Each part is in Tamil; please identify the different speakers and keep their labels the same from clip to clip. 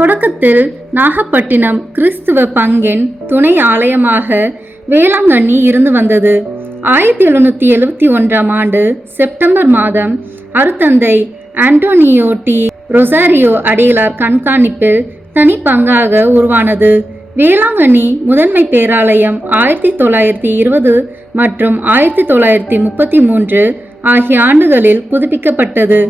Speaker 1: தொடக்கத்தில் நாகப்பட்டினம் கிறிஸ்துவ பங்கின் துணை ஆலயமாக வேளாங்கண்ணி இருந்து வந்தது. ஆயிரத்தி எழுநூற்றி எழுவத்தி ஒன்றாம் ஆண்டு செப்டம்பர் மாதம் அருத்தந்தை ஆண்டோனியோ டி ரொசாரியோ அடிகளார் கண்காணிப்பில் தனி பங்காக உருவானது. வேளாங்கண்ணி முதன்மை பேராலயம் ஆயிரத்தி தொள்ளாயிரத்தி இருபது மற்றும் ஆயிரத்தி தொள்ளாயிரத்தி முப்பத்தி மூன்று ஆகிய ஆண்டுகளில் புதுப்பிக்கப்பட்டது.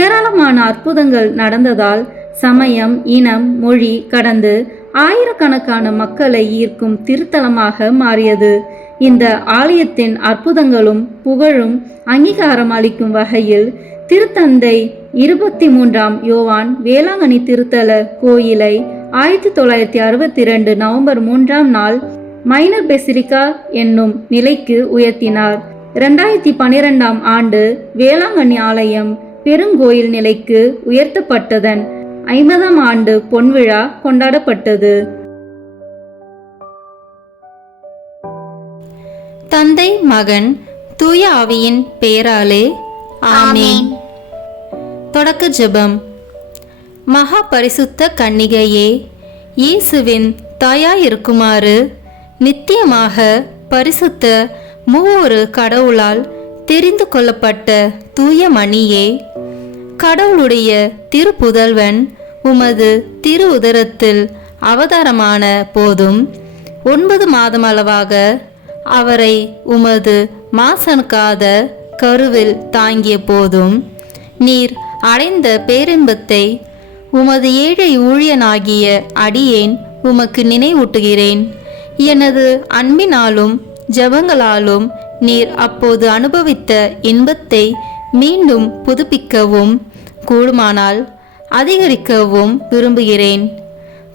Speaker 1: ஏராளமான அற்புதங்கள் நடந்ததால் சமயம் இனம் மொழி கடந்து ஆயிரக்கணக்கான மக்களை ஈர்க்கும் திருத்தலமாக மாறியது. இந்த ஆலயத்தின் அற்புதங்களும் புகழும் அங்கீகாரம் அளிக்கும் வகையில் திருத்தந்தை இருபத்தி மூன்றாம் யோவான் வேளாங்கண்ணி திருத்தல கோயிலை ஆயிரத்தி தொள்ளாயிரத்தி அறுபத்தி ரெண்டு நவம்பர் மூன்றாம் நாள் மைனர் பெசிலிக்கா என்னும் நிலைக்கு உயர்த்தினார். இரண்டாயிரத்தி பனிரெண்டாம் ஆண்டு வேளாங்கண்ணி ஆலயம் பெருங்கோயில் நிலைக்கு உயர்த்தப்பட்டதன் ஐம்பதாம் ஆண்டு பொன்விழா கொண்டாடப்பட்டது.
Speaker 2: தந்தை மகன் தூய ஆவியின் பெயராலே ஆமேன். தொடக்க ஜெபம். மகா பரிசுத்த கன்னிகையே இயேசுவின் தாயாயிருக்குமாறு நித்தியமாக பரிசுத்த மூவொரு கடவுளால் தெரிந்து கொள்ளப்பட்ட தூய மணியே கடவுளுடைய திருப்புதல்வன் உமது திரு உதரத்தில் அவதாரமான போதும் ஒன்பது மாதமளவாக அவரை உமது மாசனுக்காத கருவில் தாங்கிய போதும். நீர் அடைந்த பேரின்பத்தை உமது ஏழை ஊழியனாகிய அடியேன் உமக்கு நினைவூட்டுகிறேன். எனது அன்பினாலும் ஜெபங்களாலும் நீர் அப்போது அனுபவித்த இன்பத்தை மீண்டும் புதுப்பிக்கவும். கூடுமானால் அதிகரிக்கவும் விரும்புகிறேன்.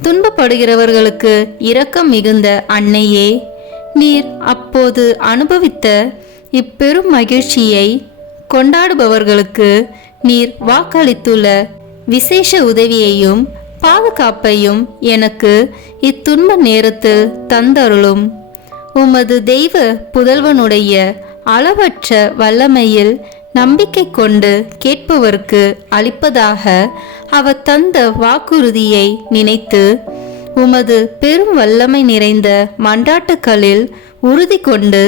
Speaker 2: துன்பப்படுகிறவர்களுக்கு இரக்கம் மிகுந்த அன்னையே நீர் அப்போது அனுபவித்த இப்பெரும் மகிழ்ச்சியை கொண்டாடுபவர்களுக்கு நீர் வாக்களித்துள்ள விசேஷ உதவியையும் பாதுகாப்பையும் எனக்கு இத்துன்ப நேரத்தில் தந்தருளும். உமது தெய்வ புதல்வனுடைய அளவற்ற வல்லமையில் நம்பிக்கை கொண்டு கேட்பவருக்கு அளிப்பதாக அவர் தந்த வாக்குறுதியை நினைத்து உமது பெரும் வல்லமை நிறைந்த மன்றாட்டுக்களில் உறுதி கொண்டு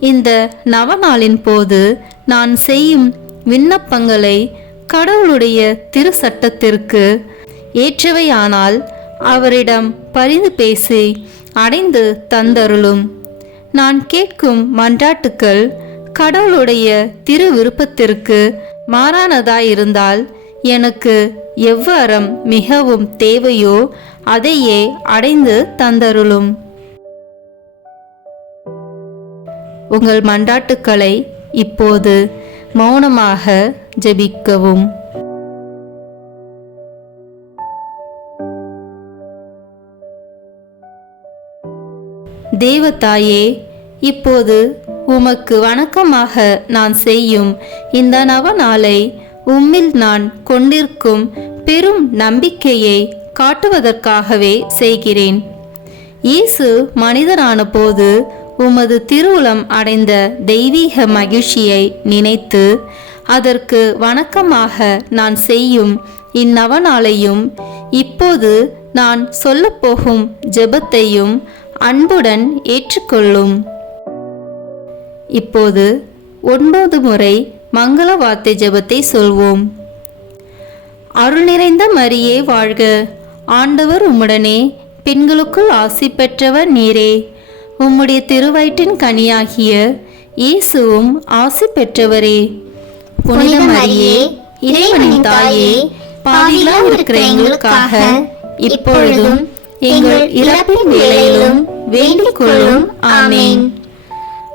Speaker 2: இந்த நவநாளின் போது நான் செய்யும் விண்ணப்பங்களை கடவுளுடைய திரு சட்டத்திற்கு ஏற்றவையானால் அவரிடம் பரிந்து பேசி அடைந்து தந்தருளும். நான் கேட்கும் மன்றாட்டுக்கள் கடவுளுடைய திரு விருப்பத்திற்கு மாறானதாயிருந்தால் எனக்கு எவ்வரம் மிகவும் தேவையோ அதையே அடைந்து தந்தருளும். உங்கள் மண்டாட்டுக்களை இப்போது மௌனமாக ஜெபிக்கவும். தேவதாயே இப்போது உமக்கு வணக்கமாக நான் செய்யும் இந்த நவநாளை உம்மில் நான் கொண்டிருக்கும் பெரும் நம்பிக்கையை காட்டுவதற்காகவே செய்கிறேன். இயேசு மனிதனான போது உமது திருவுளம் அடைந்த தெய்வீக மகிழ்ச்சியை நினைத்து அதற்கு வணக்கமாக நான் செய்யும் இந்நவநாளையும் இப்போது நான் சொல்லப்போகும் ஜெபத்தையும் அன்புடன் ஏற்றுக்கொள்ளும். இப்போது ஒன்பது முறை மங்கள வார்த்தை ஜெபத்தை சொல்வோம். அருள் நிறைந்த மரியே வாழ்க. ஆண்டவர் உம்முடனே பெண்களுக்குள் ஆசி பெற்றவர் நீரே. உம்முடைய திருவயிற்றின் கனியாகிய இயேசுவும் ஆசி பெற்றவரே. புனித மரியே இறைவனின் தாயே பாவிகளாய் இருக்கிற எங்களுக்காக இப்பொழுதும் எங்கள் இறப்பின் வேலையிலும் வேண்டிக் கொள்ளும். ஆமேன்.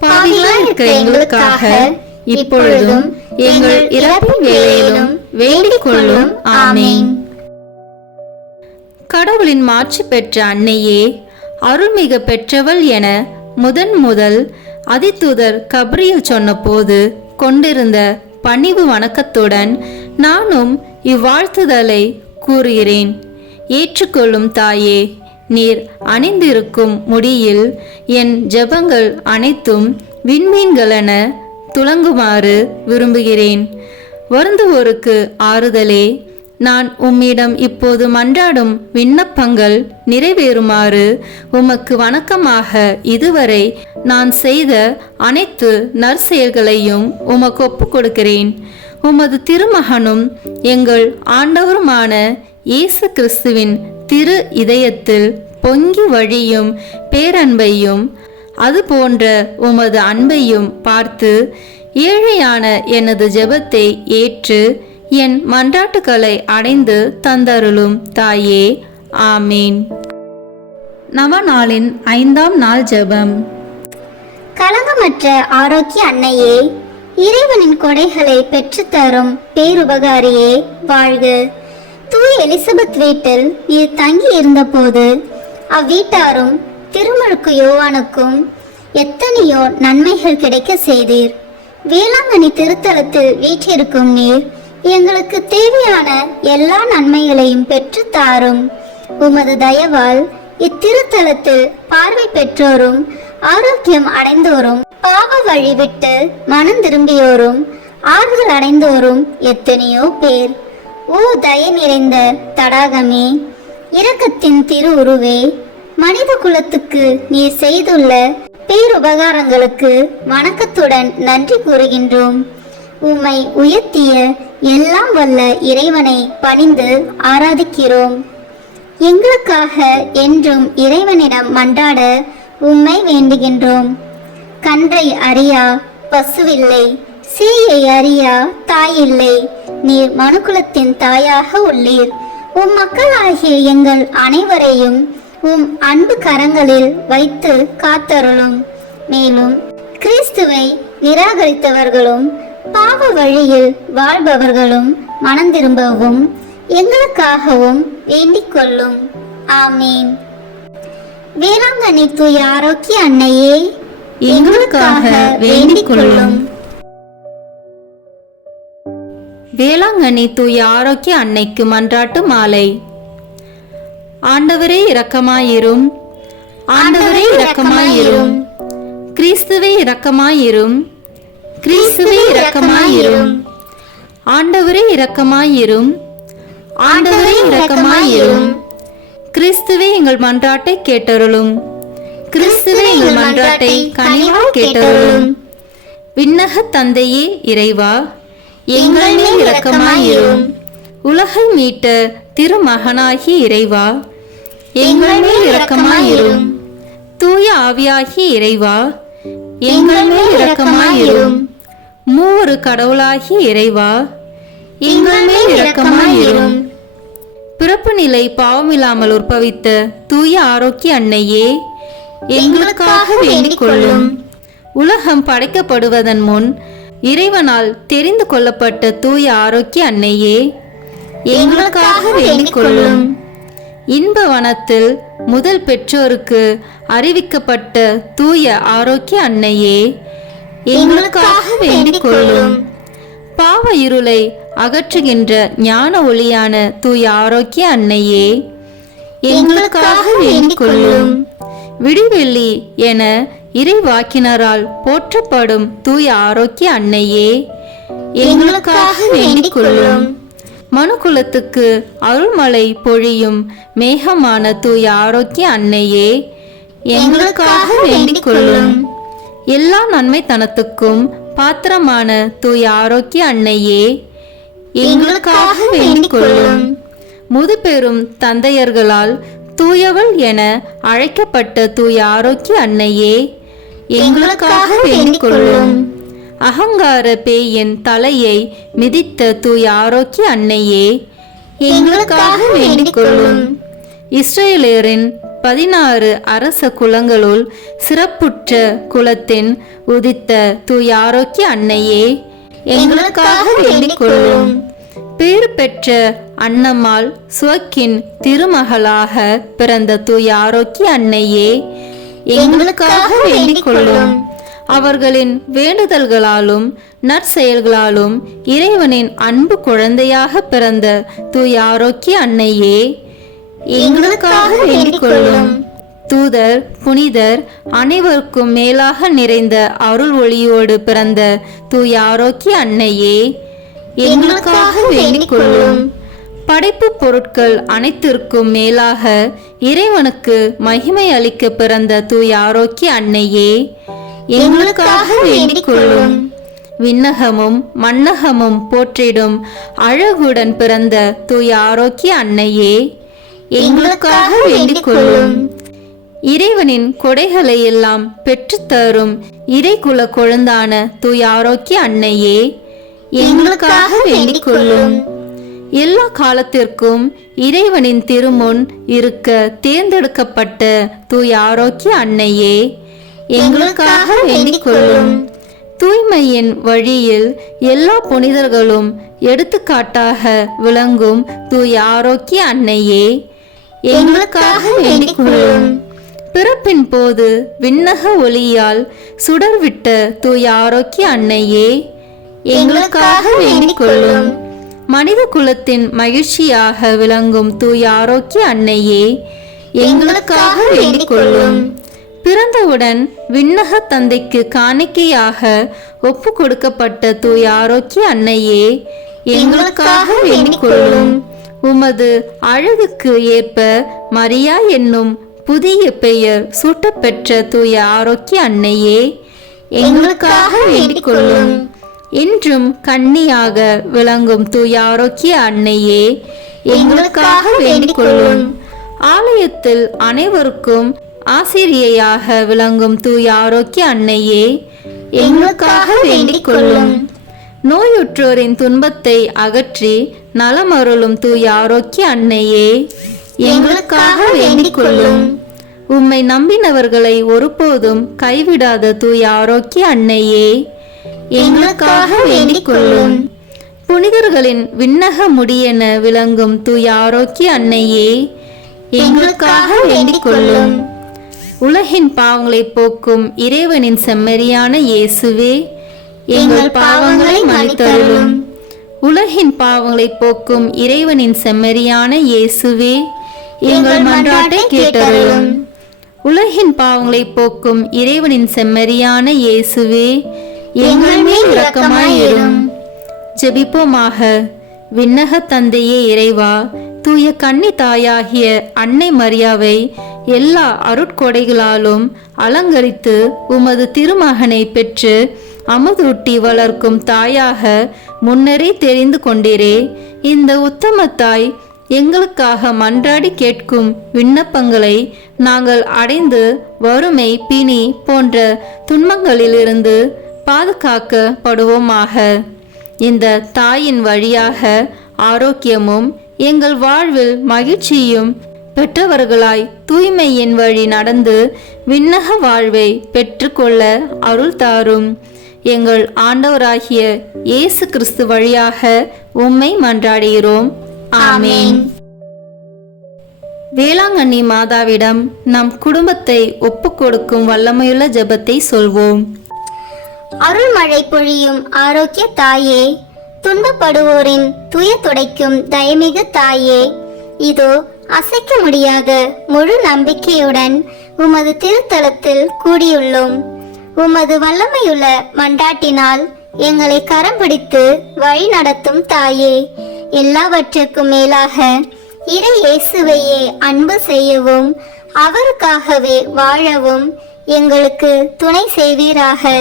Speaker 2: பாவிகளாய் இருக்கிற எங்களுக்காக இப்பொழுதும் எங்கள் இறப்பின் வேளையிலும் வேண்டிக் கொள்ளும் ஆமேன். கடவுளின் மாட்சி பெற்ற அன்னையே அருள்மிக பெற்றவள் என முதன் முதல் அதித்தூதர் கப்ரியல் சொன்னபோது கொண்டிருந்த பணிவு வணக்கத்துடன் நானும் இவ்வாழ்த்துதலை கூறுகிறேன். ஏற்றுக்கொள்ளும் தாயே நீர் அணிந்திருக்கும் முடியில் என் ஜெபங்கள் அனைத்தும் விண்மீன்களென துலங்குமாறு விரும்புகிறேன். வருந்துவோருக்கு ஆறுதலே. நான் உம்மிடம் இப்போது மன்றாடும் விண்ணப்பங்கள் நிறைவேறுமாறு உமக்கு வணக்கமாக இதுவரை நான் செய்த அனைத்து நற்செயல்களையும் உமக்கு ஒப்புக் கொடுக்கிறேன் உமது திருமகனும் எங்கள் ஆண்டவருமான இயேசு கிறிஸ்துவின் திரு இதயத்தில் பொங்கி வழியும் பேரன்பையும் அது போன்ற உமது அன்பையும் பார்த்து ஏழையான எனது ஜெபத்தை ஏற்று என் மன்றாட்டுகளை அடைந்து தந்தருளும் தாயே. ஆமீன். நவநாளின் ஐந்தாம் நாள் ஜெபம்.
Speaker 3: கலங்கமற்ற ஆரோக்கிய அன்னையே இறைவனின் கொடைகளை பெற்றுத்தரும் பேருபகாரியே வாழ்க. தூய் எலிசபெத் வீட்டில் நீர் தங்கி இருந்தபோது அவ்வீட்டாரும் திருமுழுக்கு யோவானுக்கும் எத்தனையோ நன்மைகள் கிடைக்க செய்தீர். வேளாங்கண்ணி திருத்தலத்தில் வீற்றிருக்கும் நீர் எங்களுக்கு தேவையான எல்லா நன்மைகளையும் பெற்றுத் தாரும். உமது தயவால் இத்திருத்தலத்தில் பார்வை பெற்றோரும் ஆரோக்கியம் அடைந்தோரும் பாவ வழி விட்டு மனம் திரும்பியோரும் ஆறுதல் அடைந்தோரும் எத்தனையோ பேர். ஓ தய நிறைந்த தடாகமே இரக்கத்தின் திரு உருவே மனித குலத்துக்கு நீ செய்துள்ள பேருபகாரங்களுக்கு வணக்கத்துடன் நன்றி கூறுகின்றோம். உம்மை உயர்த்திய எல்லாம் வல்ல இறைவனை பணிந்து ஆராதிக்கிறோம். எங்களுக்காக என்றும் இறைவனிடம் மன்றாட உம்மை வேண்டுகின்றோம். கன்றை அறியா பசுவில்லை சீயை அறியா தாயில்லை. நீர் மனுக்குலத்தின் தாயாக உள்ளீர். உம் மக்களாகிய எங்கள் அனைவரையும் உம் அன்பு கரங்களில் வைத்து காத்தருளும். மேலும் கிறிஸ்துவை நிராகரித்தவர்களும் பாவ வழியில் வாழ்பவர்களும் மனம் திரும்பவும் எங்களுக்காகவும் வேண்டிக் கொள்ளும். ஆமீன். வேளாங்கண்ணி தூய ஆரோக்கிய அன்னையே
Speaker 2: எங்களுக்காக வேண்டிக் கொள்ளும். வேளாங்கண்ணி தூய ஆரோக்கிய அன்னைக்கு மன்றாட்டு மாலை. ஆண்டவரே இரக்கமாயிரும். ஆண்டவரே இரக்கமாயிரும். கிறிஸ்துவே இரக்கமாயிரும். கிறிஸ்துவே இரக்கமாயிரும். ஆண்டவரே இரக்கமாயிரும். ஆண்டவரே இரக்கமாயிரும். கிறிஸ்துவே எங்கள் மன்றாட்டை கேட்டருளும். கிறிஸ்துவே எங்கள் மன்றாட்டை கனிவாக கேட்டருளும். விண்ணக தந்தையே இறைவா. எங்கள் மேல் இரக்கமாயிரும். உலகை மீட்ட திருமகனாகிய இறைவா. எங்கள் மேல் இரக்கமாயிரும். தூய ஆவியாகிய இறைவா. எங்கள் மேல் இரக்கமாயிரும். மூவரு கடவுளாகிய இறைவா. எங்கள் மேல் இரக்கமாயிரும். பிறப்பு நிலை பாவமில்லாமல் உற்பவித்த தூய ஆரோக்கிய அன்னையே எங்களுக்காக வேண்டிக் கொள்ளும். உலகம் படைக்கப்படுவதன் முன் இறைவனால் தெரிந்து கொள்ளப்பட்ட தூய ஆரோக்கிய அன்னையே எங்களுக்காக வேண்டிக் கொள்ளும் இன்ப வனத்தில் முதல் பெற்றோருக்கு அறிவிக்கப்பட்ட தூய ஆரோக்கிய அன்னையே எங்களுக்காக வேண்டிக் கொள்ளும் பாவ இருளை அகற்றுகின்ற ஞான ஒளியான தூய ஆரோக்கிய அன்னையே எங்களுக்காக வேண்டிக் கொள்ளும் விடிவெள்ளி என இறைவாக்கினரால் போற்றப்படும் தூய ஆரோக்கிய அன்னையே எங்களுக்காக வேண்டிக் கொள்ளும் மனுக்குலத்துக்கு அருள்மழை பொழியும் மேகமான தூய ஆரோக்கிய அன்னையே எங்களுக்காக வேண்டிக் கொள்ளும் எல்லா நன்மைத்தனத்துக்கும் பாத்திரமான தூய ஆரோக்கிய அன்னையே எங்களுக்காக வேண்டிக் கொள்ளும் முதுபெரும் தந்தையர்களால் தூயவள் என அழைக்கப்பட்ட தூய ஆரோக்கிய அன்னையே எங்களுக்காக வேண்டிக் கொள்ளும் அகங்கார பேயின் தலையை மிதித்த தூய ஆரோக்கிய அன்னையே எங்களுக்காக வேண்டிக் கொள்ளும் இஸ்ரேலரின் பதினாறு அரச குலங்களுள் சிறப்புற்ற குலத்தின் உதித்த தூய ஆரோக்கிய அன்னையே எங்களுக்காக வேண்டிக் கொள்ளும் பேறு பெற்ற அன்னம்மாள் சுவக்கின் திருமகளாக பிறந்த தூய ஆரோக்கிய அன்னையே எங்களுக்காக வேண்டிக் கொள்ளும் அவர்களின் வேண்டுதல்களாலும் நற்செயல்களாலும் இறைவனின் அன்பு குழந்தையாக பிறந்த தூய ஆரோக்கிய அன்னையே எங்களுக்காக வேண்டிக் கொள்ளும் தூதர் புனிதர் அனைவருக்கும் மேலாக நிறைந்த அருள் ஒளியோடு பிறந்த தூய ஆரோக்கிய அன்னையே எங்களுக்காக வேண்டிக் கொள்ளும் படைப்பு பொருட்கள் அனைத்திற்கும் மேலாக இறைவனுக்கு மகிமை அளிக்க பிறந்த தூய ஆரோக்கிய அன்னையே எங்களுக்காக வேண்டிக் கொள்ளும் விண்ணகமும் மன்னகமும் போற்றிடும் அழகுடன் பிறந்த தூய ஆரோக்கிய அன்னையே எங்களுக்காக வேண்டிக் கொள்ளும் இறைவனின் கொடைகளை எல்லாம் பெற்றுத்தரும் இறைக்குல கொழுந்தான தூய ஆரோக்கிய அன்னையே எங்களுக்காக வேண்டிக் கொள்ளும் எல்லா காலத்திற்கும் இறைவனின் திருமுன் இருக்க தேர்ந்தெடுக்கப்பட்ட தூய் ஆரோக்கிய அன்னையே எங்களுக்காக வேண்டிக் கொள்ளும் தூய்மையின் வழியில் எல்லா புனிதர்களும் எடுத்துக்காட்டாக விளங்கும் தூய் ஆரோக்கிய அன்னையே எங்களுக்காக வேண்டிக் கொள்ளும் பிறப்பின் போது விண்ணக ஒளியால் சுடர்விட்ட தூய் ஆரோக்கிய அன்னையே எங்களுக்காக வேண்டிக் கொள்ளும் மனித குலத்தின் மகிழ்ச்சியாக விளங்கும் தூய ஆரோக்கிய அன்னையே எங்களுக்காக வேண்டிக் கொள்ளும் பிறந்தவுடன் விண்ணக தந்தைக்கு காணிக்கையாக ஒப்பு கொடுக்கப்பட்ட தூய ஆரோக்கிய அன்னையே எங்களுக்காக வேண்டிக் கொள்ளும் உமது அழகுக்கு ஏற்ப மரியா என்னும் புதிய பெயர் சூட்டப்பெற்ற தூய ஆரோக்கிய அன்னையே எங்களுக்காக வேண்டிக் கொள்ளும் இன்றும் கண்ணியாக விளங்கும் தூய ஆரோக்கிய அன்னையே எங்களுக்காக வேண்டிக்கொள்ளும். ஆலயத்தில் அனைவருக்கும் ஆசிரியையாக விளங்கும் தூய ஆரோக்கிய அன்னையே எங்களுக்காக வேண்டிக்கொள்ளும். நோயுற்றோரின் துன்பத்தை அகற்றி நலமருளும் தூய ஆரோக்கிய அன்னையே எங்களுக்காக வேண்டிக்கொள்ளும். உம்மை நம்பினவர்களை ஒருபோதும் கைவிடாத தூய ஆரோக்கிய அன்னையே எங்களுக்காக வேண்டிக் கொள்ளும் புனிதர்களின் விண்ணக முடியென விளங்கும் தூய ஆரோக்கிய அன்னையே எங்களுக்காக வேண்டிக் கொள்ளும் உலகின் பாவங்களை போக்கும் இறைவனின் செம்மறியான இயேசுவே எங்கள் பாவங்களை மன்னித்தருளும். உலகின் பாவங்களை போக்கும் இறைவனின் செம்மறியான இயேசுவே எங்கள் மன்றாட்டை கேட்டருளும். உலகின் பாவங்களை போக்கும் இறைவனின் செம்மறியான இயேசுவே எங்கள் மேல் இரக்கமாயிரும். ஜெபிப்போமாக. விண்ணக தந்தையே இறைவா தூய கன்னி தாயாகிய அன்னை மரியாவை எல்லா அருட்கொடைகளாலும் அலங்கரித்து உமது திருமகனை பெற்று அமுதூட்டி வளர்க்கும் தாயாக முன்னரே தெரிந்து கொண்டீரே. இந்த உத்தம தாய் எங்களுக்காக மன்றாடி கேட்கும் விண்ணப்பங்களை நாங்கள் அடைந்து வறுமை பிணி போன்ற துன்பங்களிலிருந்து பாதுகாக்கப்படுவோமாக. இந்த தாயின் வழியாக ஆரோக்கியமும் எங்கள் வாழ்வில் மகிழ்ச்சியும் பெற்றவர்களாய் தூய்மையின் வழி நடந்து விண்ணக வாழ்வை பெற்றுக்கொள்ள அருள் தாரும். எங்கள் ஆண்டவராகிய இயேசு கிறிஸ்து வழியாக உம்மை மன்றாடுகிறோம். ஆமேன். வேளாங்கண்ணி மாதாவிடம் நம் குடும்பத்தை ஒப்புக்கொடுக்கும் வல்லமையுள்ள ஜெபத்தை சொல்வோம்.
Speaker 3: அருள்மழை பொழியும் ஆரோக்கிய தாயே துன்பப்படுவோரின் துய துடைக்கும் தயமிகு தாயே இதோ அசைக்க முடியாத முழு நம்பிக்கையுடன் உமது திருத்தலத்தில் கூடியுள்ளோம். உமது வல்லமையுள்ள மண்டாட்டினால் எங்களை கரம் பிடித்து வழி நடத்தும் தாயே எல்லாவற்றுக்கும் மேலாக இறை இயேசுவையே அன்பு செய்யவும் அவருக்காகவே வாழவும் எங்களுக்கு துணை செய்வீராக.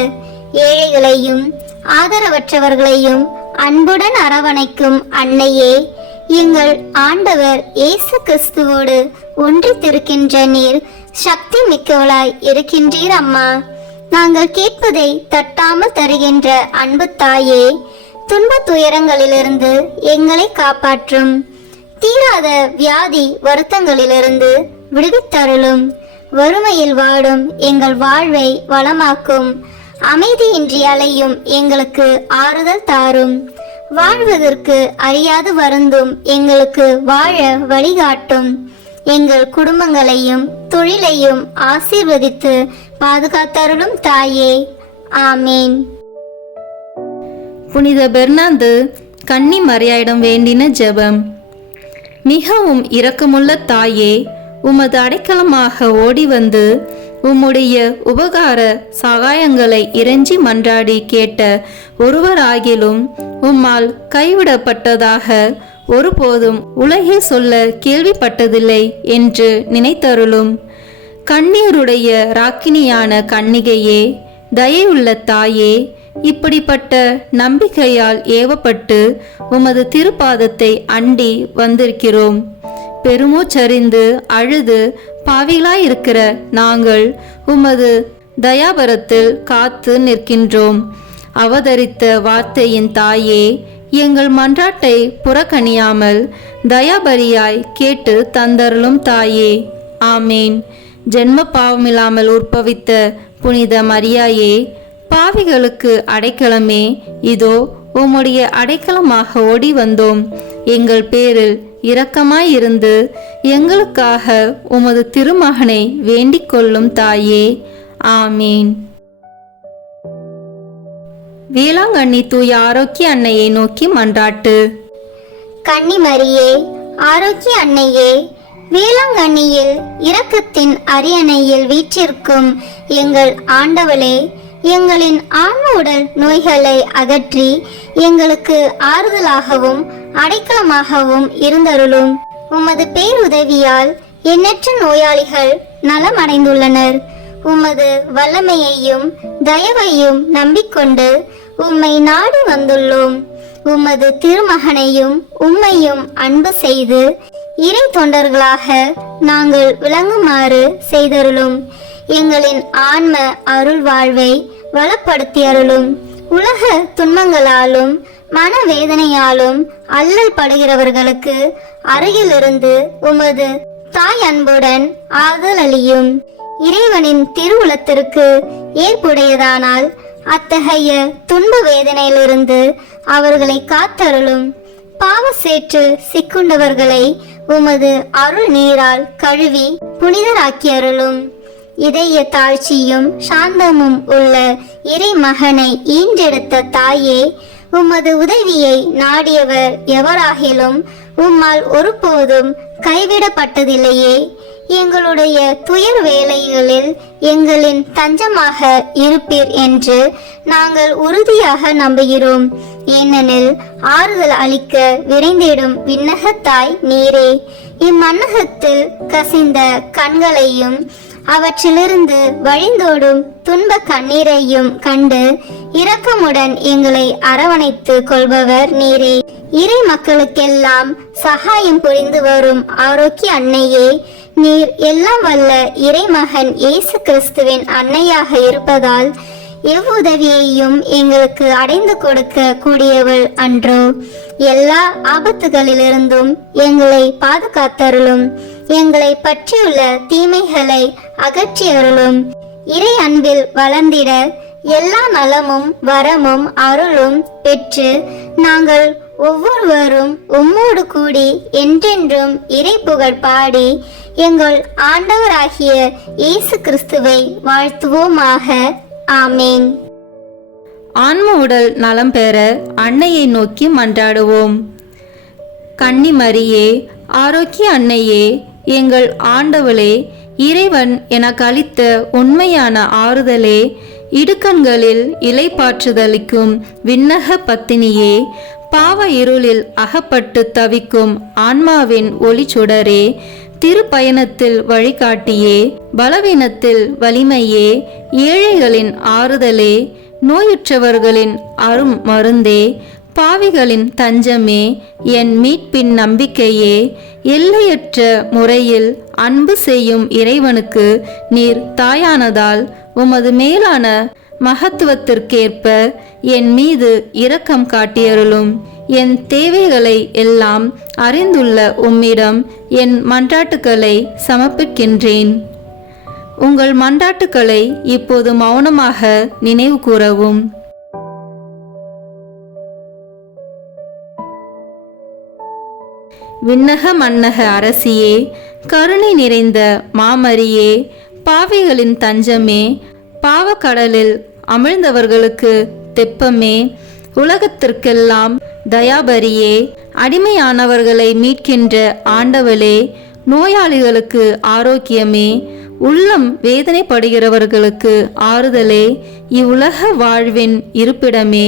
Speaker 3: ஏழைகளையும் ஆதரவற்றவர்களையும் அன்புடன் அரவணைக்கும் அன்னையே எங்கள் ஆண்டவர் இயேசு கிறிஸ்துவோடு ஒன்றித்திருக்கின்ற நீர் சக்தி மிக்கவளாய் இருக்கின்றீர் அம்மா. நாங்கள் கேட்பதை தட்டாமல் தருகின்ற அன்பு தாயே துன்ப துயரங்களிலிருந்து எங்களை காப்பாற்றும். தீராத வியாதி வருத்தங்களிலிருந்து விடுவித்தருளும். வறுமையில் வாடும் எங்கள் வாழ்வை வளமாக்கும். அமைதியின்றி அலையும் எங்களுக்கு ஆறுதல் தாரும். வாழ்வதற்கு அறியாது வருந்தும் எங்களுக்கு வாழ வழிகாட்டும். எங்கள் குடும்பங்களையும் தொழிலையும் ஆசீர்வதித்து பாதுகாத்தருளும் தாயே. ஆமேன்.
Speaker 2: புனித பெர்னாந்து கன்னி மரியாயிடம் வேண்டின ஜெபம். மிகவும் இரக்கமுள்ள தாயே உமது அடைக்கலமாக ஓடி வந்து உம்முடைய உபகார சகாயங்களை இறைஞ்சி மன்றாடி கேட்ட ஒருவராகிலும் உம்மால் கைவிடப்பட்டதாக ஒருபோதும் உலகில் சொல்ல கேள்விப்பட்டதில்லை என்று நினைத்தருளும். கண்ணீருடைய ராக்கினியான கன்னிகையே தயவுள்ள தாயே இப்படிப்பட்ட நம்பிக்கையால் ஏவப்பட்டு உமது திருப்பாதத்தை அண்டி வந்திருக்கிறோம். பெருமூச்சரிந்து அழுது பாவிகளாயிருக்கிற நாங்கள் உமது தயாபரத்தில் காத்து நிற்கின்றோம். அவதரித்த வார்த்தையின் தாயே எங்கள் மன்றாட்டை புறக்கணியாமல் தயாபரியாய் கேட்டு தந்தருளும் தாயே. ஆமேன். ஜென்ம பாவமில்லாமல் உற்பவித்த புனித மரியாயே பாவிகளுக்கு அடைக்கலமே. இதோ உம்முடைய அடைக்கலமாக ஓடி வந்தோம் எங்கள் பேரில் இரக்கமாயிருந்து எங்களுக்காக உமது திருமகனை வேண்டிக் கொள்ளும் தாயே. ஆமீன். வேளாங்கண்ணி தூய ஆரோக்கிய அன்னையை நோக்கி மன்றாட்டு.
Speaker 3: கன்னிமரியே ஆரோக்கிய அன்னையே வேளாங்கண்ணியில் இரக்கத்தின் அரியணையில் வீற்றிருக்கும் எங்கள் ஆண்டவளே எங்களின் ஆன்ம உடல் நோய்களை அகற்றி எங்களுக்கு ஆறுதலாகவும் அடைக்கலமாகவும் இருந்தருளும். உமது பேருதவியால் எண்ணற்ற நோயாளிகள் நலமடைந்துள்ளனர். உமது வல்லமையையும் தயவையும் நம்பிக்கொண்டு உம்மை நாடி வந்துள்ளோம். உமது திருமகனையும் உம்மையும் அன்பு செய்து இறை தொண்டர்களாக நாங்கள் விளங்குமாறு செய்தருளும். எங்களின் ஆன்ம அருள் வாழ்வை வளப்படுத்தி அருளும் உலக துன்பங்களாலும் மனவேதனையாலும் அல்லல் படுகிறவர்களுக்கு அருகிலிருந்து உமது தாய் அன்புடன் ஆறுதல் அளியும். இறைவனின் திருவுளத்திற்கு ஏற்புடையதானால் அத்தகைய துன்ப வேதனையிலிருந்து அவர்களை காத்தருளும். பாவ சேற்று சிக்குண்டவர்களை உமது அருள் நீரால் கழுவி புனிதராக்கி அருளும் இதய தாழ்ச்சியும் சாந்தமும் உள்ள இறை மகனை ஈன்றெடுத்த தாயே உமது உதவியை நாடியவர் எவராகிலும் உம்மால் ஒருபோதும் கைவிடப்பட்டதில்லையே. எங்களுடைய துயர் வேலைகளில் எங்களின் தஞ்சமாக இருப்பீர் என்று நாங்கள் உறுதியாக நம்புகிறோம். ஏனெனில் ஆறுதல் அளிக்க விரைந்திடும் விண்ணகத்தாய் நீரே. இம்மன்னகத்தில் கசிந்த கண்களையும் அவற்றிலிருந்து வழிந்தோடும் துன்ப கண்ணீரையும் கண்டு இரக்கமுடன் எங்களை அரவணைத்து கொள்பவர் நீரே. இறை மக்களுக்கெல்லாம் சகாயம் புரிந்து வரும் ஆரோக்கிய அன்னையே. நீர் எல்லாம் வல்ல இறைமகன் இயேசு கிறிஸ்துவின் அன்னையாக இருப்பதால் எவ்வுதவியையும் எங்களுக்கு அடைந்து கொடுக்க கூடியவள் அன்றோ. எல்லா ஆபத்துகளிலிருந்தும் எங்களை பாதுகாத்தருளும். எங்களை பற்றியுள்ள தீமைகளை அகற்றியருளும். இறை அன்பில் வளர்ந்திட எல்லா நலமும் வரமும் அருளும் பெற்று நாங்கள் ஒவ்வொருவரும் உம்மோடு கூடி என்றென்றும் இறை புகழ் பாடி எங்கள் ஆண்டவராகிய இயேசு கிறிஸ்துவை வாழ்த்துவோமாக. ஆமேன்.
Speaker 2: ஆன்ம உடல் நலம் பெற அன்னையை நோக்கி மன்றாடுவோம். கன்னி மரியே ஆரோக்கிய அன்னையே எங்கள் ஆண்டவளே இறைவன் எனக்கு அளித்த உண்மையான ஆறுதலே இடுக்கண்களில் இலைப்பாற்றுதலிக்கும் விண்ணக பத்தினியே பாவ இருளில் அகப்பட்டு தவிக்கும் ஆன்மாவின் ஒளி சுடரே திருப்பயணத்தில் வழிகாட்டியே பலவீனத்தில் வலிமையே ஏழைகளின் ஆறுதலே நோயுற்றவர்களின் அரும் மருந்தே பாவிகளின் தஞ்சமே என் மீட்பின் நம்பிக்கையே எல்லையற்ற முறையில் அன்பு செய்யும் இறைவனுக்கு நீர் தாயானதால் உமது மேலான மகத்துவத்திற்கேற்ப என் மீது இரக்கம் காட்டியருளும். என் தேவைகளை எல்லாம் அறிந்துள்ள உம்மிடம் என் மன்றாட்டுக்களை சமர்ப்பிக்கின்றேன். உங்கள் மன்றாட்டுக்களை இப்போது மௌனமாக நினைவு கூறவும் விண்ணக மன்னக அரசியே கருணை நிறைந்த மாமரியே பாவிகளின் தஞ்சமே பாவக்கடலில் அமிழ்ந்தவர்களுக்கு தெப்பமே உலகத்திற்கெல்லாம் தயாபரியே அடிமையானவர்களை மீட்கின்ற ஆண்டவளே நோயாளிகளுக்கு ஆரோக்கியமே உள்ளம் வேதனைப்படுகிறவர்களுக்கு ஆறுதலே இவ்வுலக வாழ்வின் இருப்பிடமே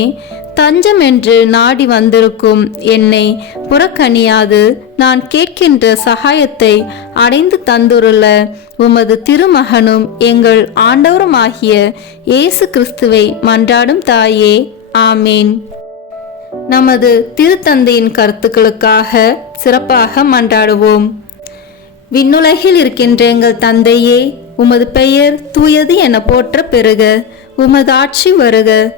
Speaker 2: தஞ்சம் என்று நாடி வந்திருக்கும் என்னை புறக்கணியாது. நான் கேட்கின்ற சகாயத்தை அடைந்து தந்துருள்ள உமது திருமகனும் எங்கள் ஆண்டவருமாகிய இயேசு கிறிஸ்துவை மன்றாடும் தாயே. ஆமேன். நமது திருத்தந்தையின் கருத்துக்களுக்காக சிறப்பாக மன்றாடுவோம். விண்ணுலகில் இருக்கின்ற எங்கள் தந்தையே உமது பெயர் தூயது என போற்ற பெறுக உமது ஆட்சி வருக